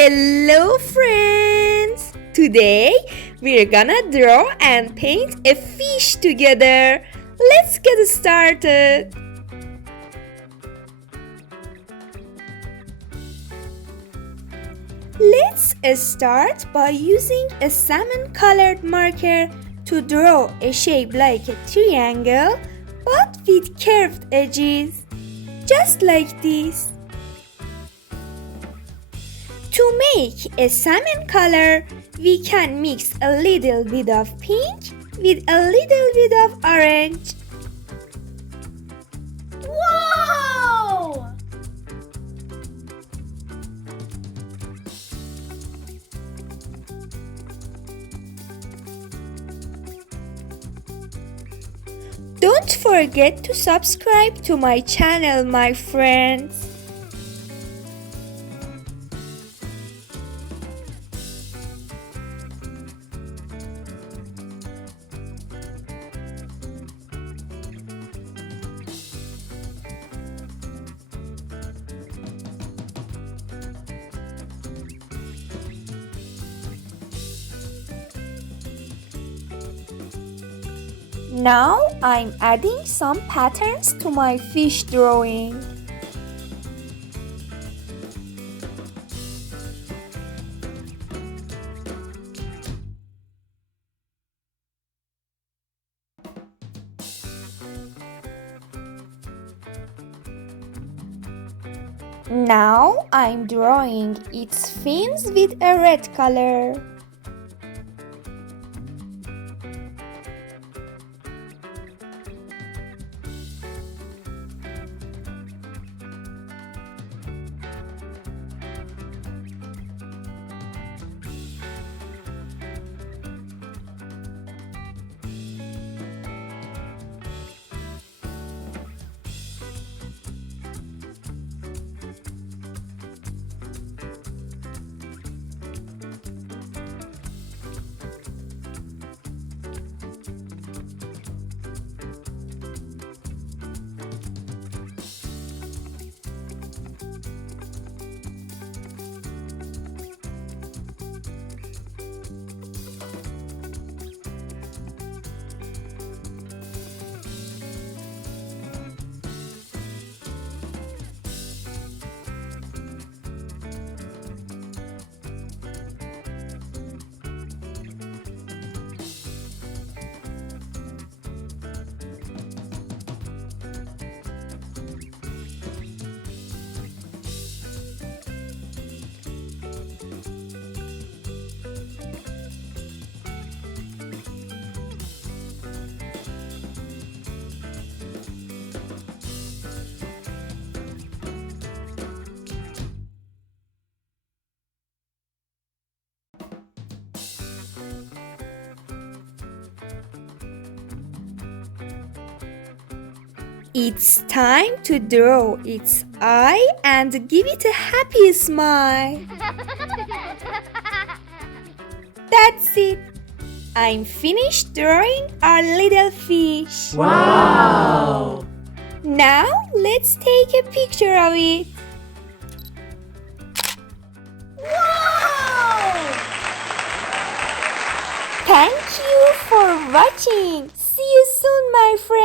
Hello friends! Today we're gonna draw and paint a fish together. Let's get started. Let's start by using a salmon colored marker to draw a shape like a triangle but with curved edges, just like this. To make a salmon color, we can mix a little bit of pink with a little bit of orange. Whoa! Don't forget to subscribe to my channel, my friends. Now I'm adding some patterns to my fish drawing. Now I'm drawing its fins with a red color. It's time to draw its eye and give it a happy smile. That's it. I'm finished drawing our little fish. Wow! Now let's take a picture of it. Wow! Thank you for watching. See you soon, my friends.